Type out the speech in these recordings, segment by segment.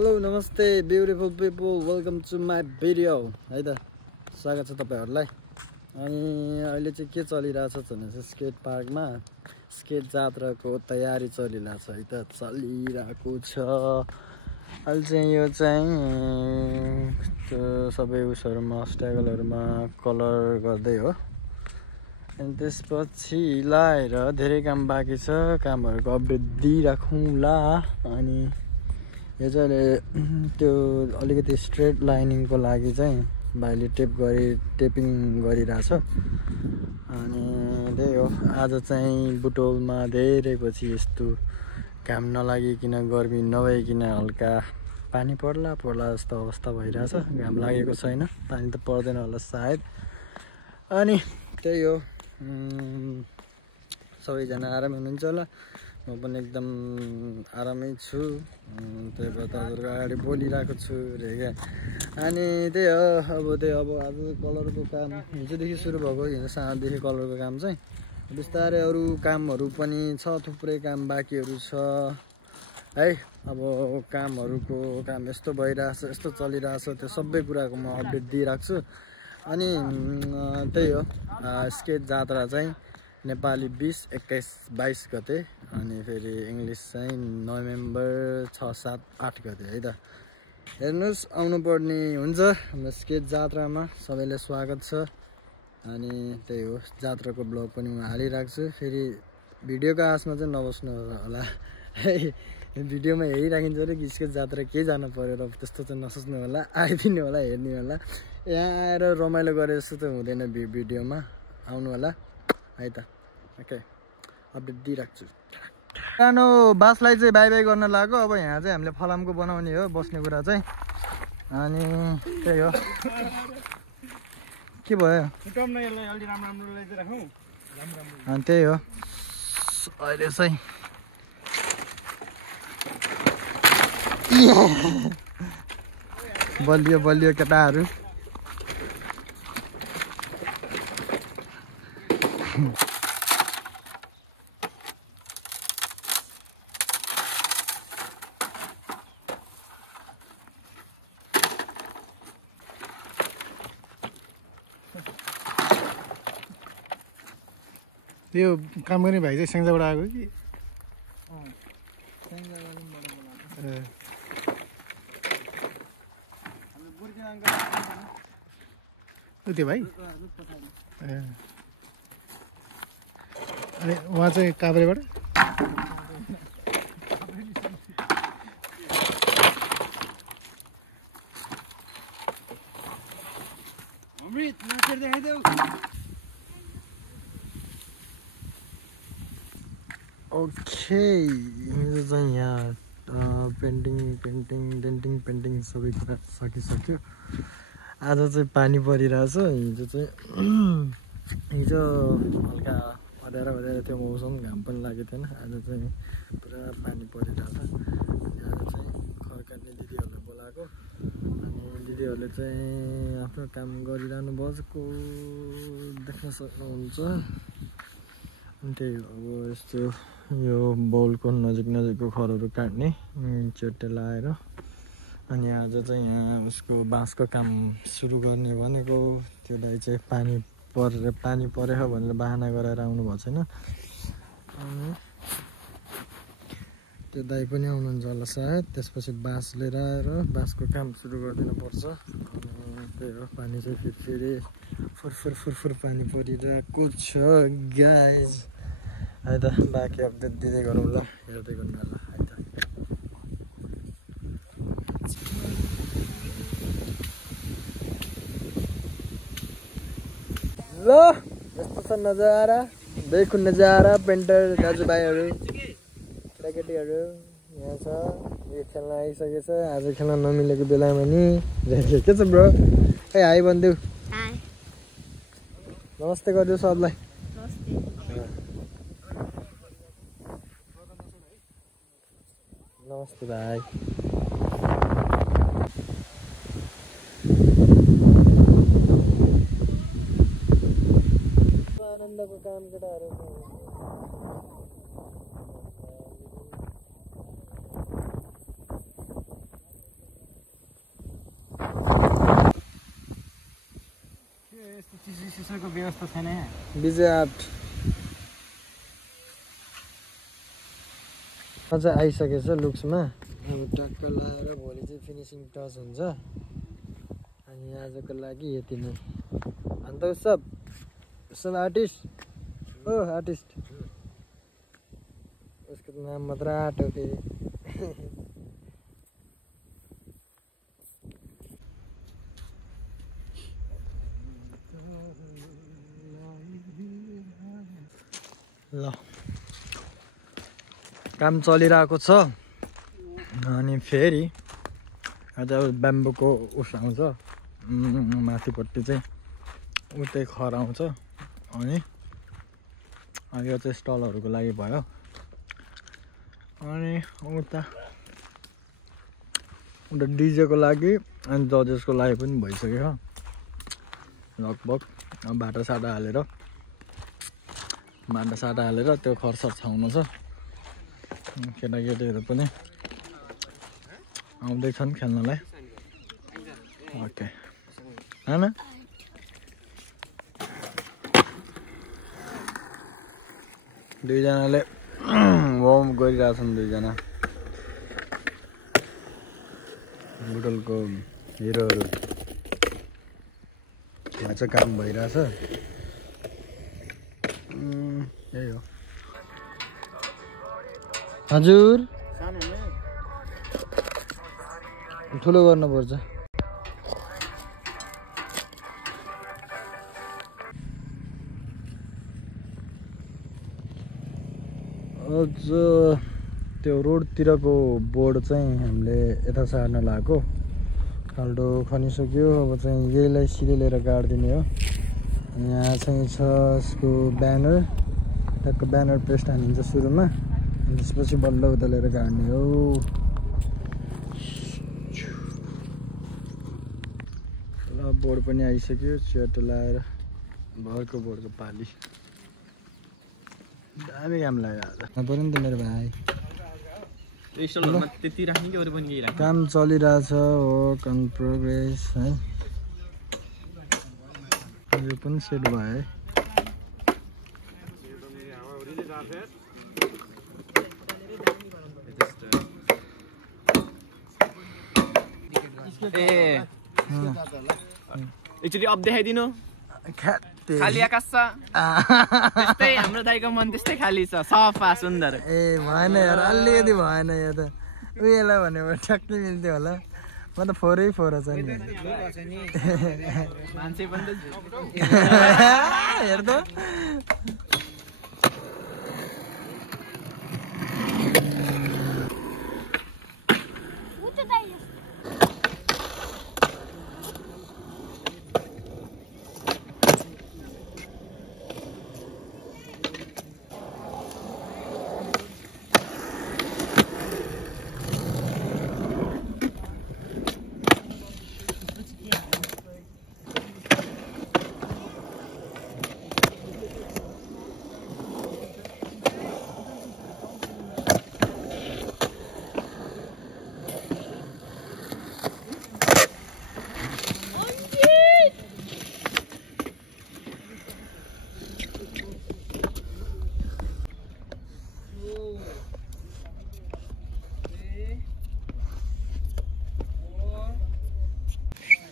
Hello नमस्ते beautiful people, welcome to my video है त। स्वागत छ तपाईहरुलाई। अनि अहिले चाहिँ के चलिरहेछ भने चाहिँ स्केट पार्कमा स्केट जात्राको तयारी चलिरहेछ है त। चलिरहेको छ अहिले चाहिँ यो चाहिँ सबै उसहरुमा स्ट्यागलहरुमा कलर गर्दै हो। अनि त्यसपछि लाएर धेरै काम बाँकी छ, कामहरुको अपडेट दिइराखौँला। अनि यो चाहिँ त्यो अलिकति स्ट्रेट लाइनिङको लागि चाहिँ भाइले टेपिङ गरिरहेछ। अनि त्यही हो, आज चाहिँ बुटोलमा धेरै पछि यस्तो घाम नलागिकन गर्मी नभइकन हल्का पानी पर्ला जस्तो अवस्था भइरहेछ। घाम लागेको छैन, पानी त पर्दैन होला सायद। अनि त्यही हो, सबैजना आरामै हुनुहुन्छ होला। म पनि एकदम आरामै छु। त्यही भएर तपाईँहरुको अगाडि बोलिरहेको छु रे क्या। अनि त्यही हो, अब आज कलरको काम हिजोदेखि सुरु भएको। हिजो साँझदेखि कलरको काम चाहिँ बिस्तारै अरू कामहरू पनि छ, थुप्रै काम बाँकीहरू छ है। अब काम यस्तो भइरहेछ, यस्तो चलिरहेछ, त्यो सबै कुराको म अपडेट दिइराख्छु। अनि त्यही हो, स्केट जात्रा चाहिँ नेपाली 20, 21, 22 गते, अनि फेरि इङ्ग्लिस चाहिँ नोभेम्बर 6, 7, 8 गते है त। हेर्नुहोस्, आउनुपर्ने हुन्छ हाम्रो स्केट जात्रामा। सबैलाई स्वागत छ। अनि त्यही हो, जात्राको ब्लग पनि म हालिराख्छु। फेरि भिडियोको आशमा चाहिँ नबस्नु होला है। भिडियोमा हेरिराखिन्छ अरे कि स्केट जात्रा के जानु पर्यो र त्यस्तो चाहिँ नसोच्नु होला। आइदिनु होला, हेर्नु होला। यहाँ आएर रमाइलो गरे जस्तो त हुँदैन, भिडियोमा आउनु होला है त। ओके, अपडेट दिइराख्छु। सानो बासलाई चाहिँ बाई बाई गर्न लाग्यो। अब यहाँ चाहिँ हामीले फलामको बनाउने हो बस्ने कुरा चाहिँ। अनि त्यही हो, के भयो अनि त्यही हो अहिले चाहिँ बलियो केटाहरू। त्यो काम गर्ने भाइ चाहिँ स्याङ्जाबाट आएको कि त्यो भाइ? अनि उहाँ चाहिँ काभ्रेबाट? ओके, यो चाहिँ यहाँ पेन्टिङ सबै कुरा सकिसक्यो। आज चाहिँ पानी परिरहेछ। हिजो हल्का अँध्यारो थियो मौसम, घाम पनि लागेको थिएन। आज चाहिँ पुरा पानी परिरहेछ। अनि आज चाहिँ खरकाट्ने दिदीहरूलाई बोलाएको। अनि दिदीहरूले चाहिँ आफ्नो काम गरिरहनु भएको देख्न सक्नुहुन्छ। अनि त्यही हो, अब यस्तो यो बौलको नजिकको खरहरू काट्ने चोटे लाएर। अनि आज चाहिँ यहाँ उसको बाँसको काम सुरु गर्ने भनेको। त्यो दाइ चाहिँ पानी परेको भनेर बाहना गराएर आउनु भएको छैन। अनि त्यो दाइ पनि आउनुहुन्छ होला सायद। त्यसपछि बाँस लिएर आएर बाँसको काम सुरु गरिदिनु पर्छ। अनि त्यही हो, पानी चाहिँ फेरि फुर पानी परिरहेको छ गाइज है त। बाँकी अपडेट दिँदै गरौँ ल, हेर्दै गर्नु होला है त। ल यस्तो छ नजारा, देखो नजारा। पेन्टर दाजुभाइहरू, केटाकेटीहरू यहाँ छ। यो खेल्न आइसकेछ। आज खेल्न नमिलेको बेलामा नि के छ ब्रो? ए हाई बन्धु, नमस्ते गरिदियो सबलाई। नमस्ते भाइ। आनन्दको काम केटाहरू। सिसोको व्यवस्था छैन यहाँ विजय आर्ट अझ आइसकेछ लुक्समा अब टक्क लगाएर भोलि चाहिँ फिनिसिङ टच हुन्छ अनि आजको लागि यति नै अन्त सब आर्टिस्ट ओ आर्टिस्ट उसको नाम मात्र आर्ट हो फेरि ल काम चलिरहेको छ अनि फेरि अझ ब्याम्बोको उस आउँछ माथिपट्टि चाहिँ उतै खर आउँछ अनि यो चाहिँ स्टलहरूको लागि भयो अनि उता डिजेको लागि अनि जजेसको लागि पनि भइसक्यो लगभग बाटासाटा हालेर त्यो खर्च छाउनु छ केटाकेटीहरू पनि आउँदैछन् खेल्नलाई ओके हैन दुईजनाले वार्म गरिरहेछन् दुईजना बुटलको हिरोहरू यहाँ चाहिँ काम भइरहेछ यही हो हजुर ठुलो गर्नुपर्छ अझ त्यो रोडतिरको बोर्ड चाहिँ हामीले यता सार्न लगाएको खाल्डो खनिसक्यो अब चाहिँ यहीलाई सिधै लिएर गाडिदिने हो यहाँ चाहिँ छ यसको ब्यानर टक्क ब्यानर पेस्ट हानिन्छ सुरुमा अनि त्यसपछि बल्ल उता लिएर गाड्ने हो ल बोर्ड पनि आइसक्यो चेटो लगाएर घरको बोर्डको पाली दामी काम लाग्यो आज पऱ्यो नि त मेरो भाइ काम चलिरहेछ वर्क अन प्रोग्रेस है यो पनि सेट भयो है एक्चुअली अब देखाइदिनु खाली आकाश छ त्यस्तै हाम्रो दाइको मन त्यस्तै खाली छ सफा सुन्दर ए भएन यार अलिकति भएन यो त उयोलाई भने ठ्याक्कै मिल्थ्यो होला म त 4 छ नि मान्छे पनि हेर त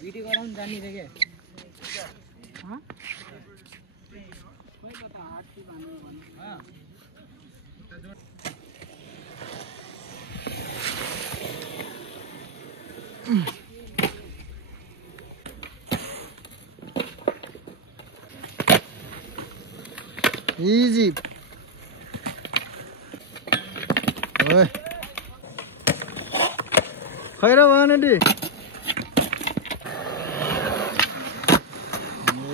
भिडियो गराउन जानी रे के इजी ओए खैर भएन D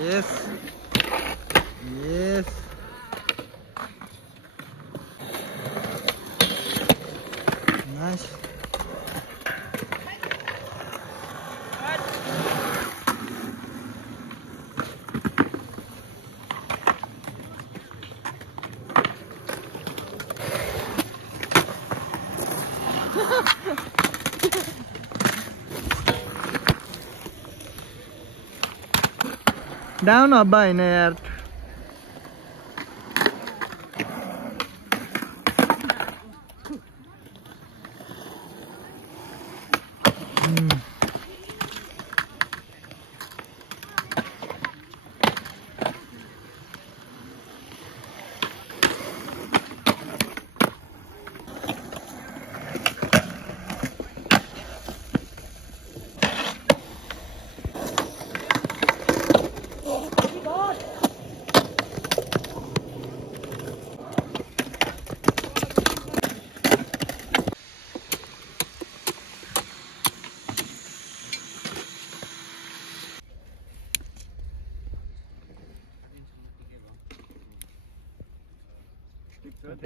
Yes. Yes. Nice. Down हब्बा होइन यार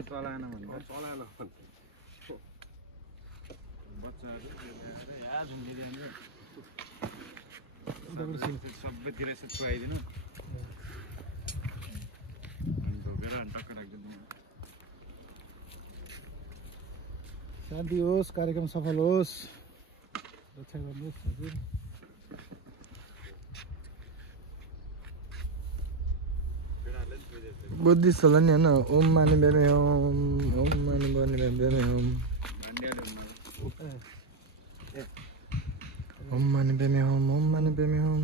चलाएन भने चलाएन बच्चाहरू सबैतिर यसो छुवाइदिनु अनि ढोकेर अनि टक्क राखिदिनु शान्ति होस् कार्यक्रम सफल होस् रक्षा गर्नुहोस् हजुर बुद्धिस्ट होला नि होइन ओम माने बेमे ओम ओम माने बने बेमे ओम ओम माने बेमे ओम ओम माने बेमे ओम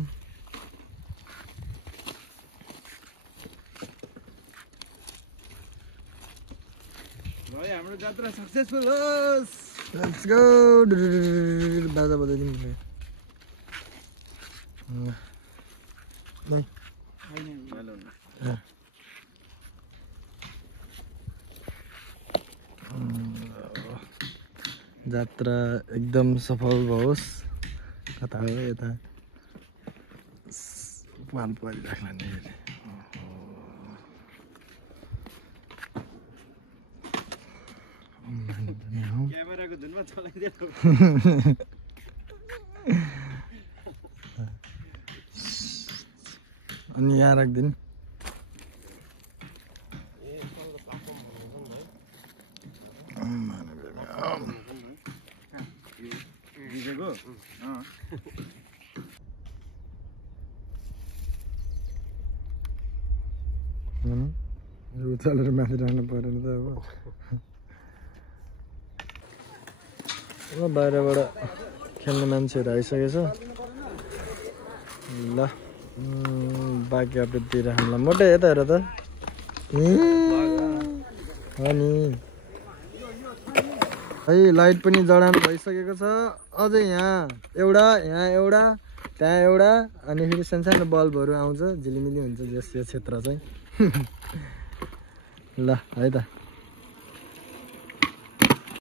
भाइ हाम्रो जात्रा सक्सेसफुल होस् लेट्स गो बाजा बजाइदिउँ नै जात्रा एकदम सफल होस् कता हो यता पाल परिराख्ला नि क्यामेराको धुनमा चलाइदिएको अनि यहाँ राख्दिनु उचालेर माथि राख्नु परेन त अब बाहिरबाट खेल्ने मान्छेहरू आइसकेछ ल बाँकी अपडेट दिइराख्नुलाई मोटै यता हेर त हो नि है लाइट पनि जडान भइसकेको छ अझै यहाँ एउटा त्यहाँ एउटा अनि फेरि सानसानो बल्बहरू आउँछ झिलिमिली हुन्छ यस यो क्षेत्र चाहिँ ल है त